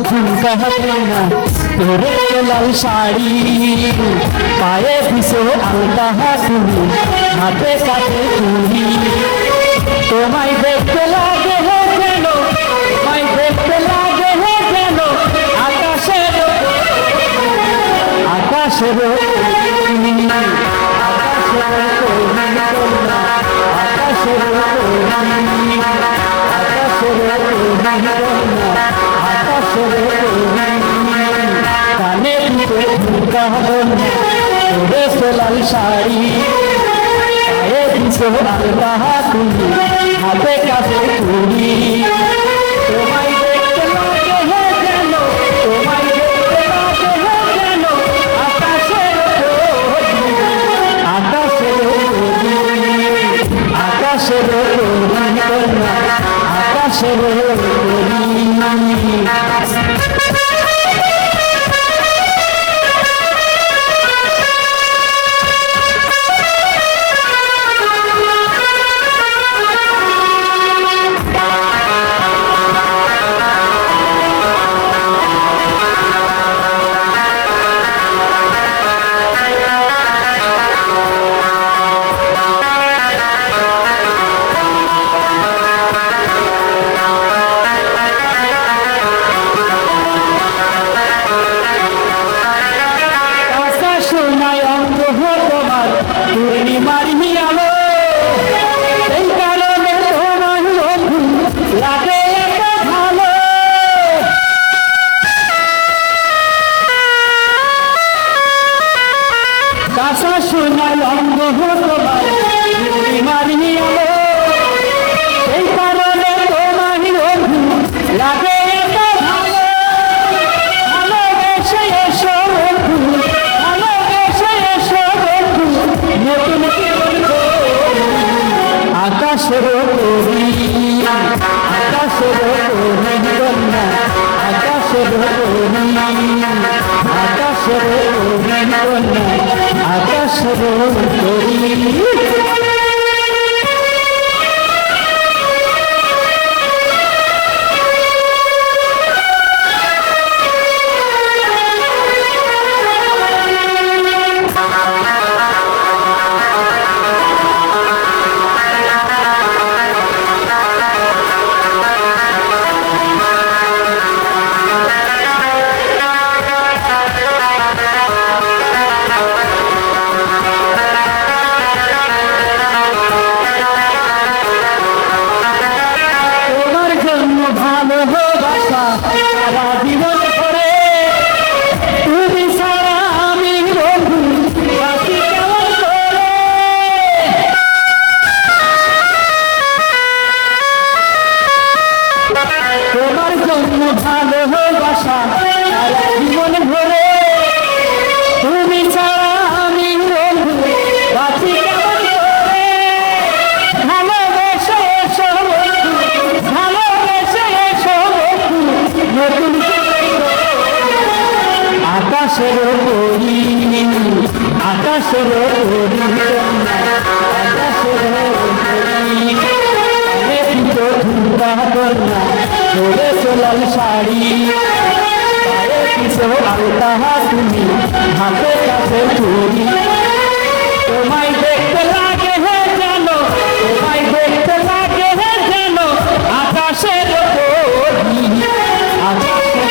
ঝুমকা না তোরে লাল শাড়ি পায়ে পিছো আলতা তুমি হাতে কাছে চুড়ি তোমায় দেখতে লাগে হে যেন তোমায় দেখতে লাগে হে যেন আকাশের আকাশের লাল শাড়ি পায়ে পিছো আলতা তুমি হাতে কাছে চুড়ি তোমায় দেখতে লাগে হে যেন তোমায় দেখতে লাগে হে যেন আকাশের আকাশের আকাশের আকাশের সোনার অঙ্গ তোমার মারিনি আলো সেই কারণে তোমারই বন্ধু লাগে এত ভালো ভালোবেসে এসো বন্ধু ভালোবেসে এসো বন্ধু নতুন আকাশের আকাশের কন্যা আকাশের আকাশের কন্যা আকাশের ভালোবাসা সারা জীবন ধরে তুমি ছাড়া আমি বন্ধু বাঁচি কেমন করে তোমার জন্য ভালোবাসা সারা জীবন ধরে তুমি ছাড়া আমি বন্ধু বাঁচি কেমন করে ভালোবেসে এসো বন্ধু ভালোবেসে আকাশের আকাশের লাল শাড়ি পায়ে পিছো আলতা তুমি হাতে কাছে চুড়ি তোমায় দেখতে লাগে হে যেন তোমায় দেখতে লাগে হে যেন আকাশের আকাশের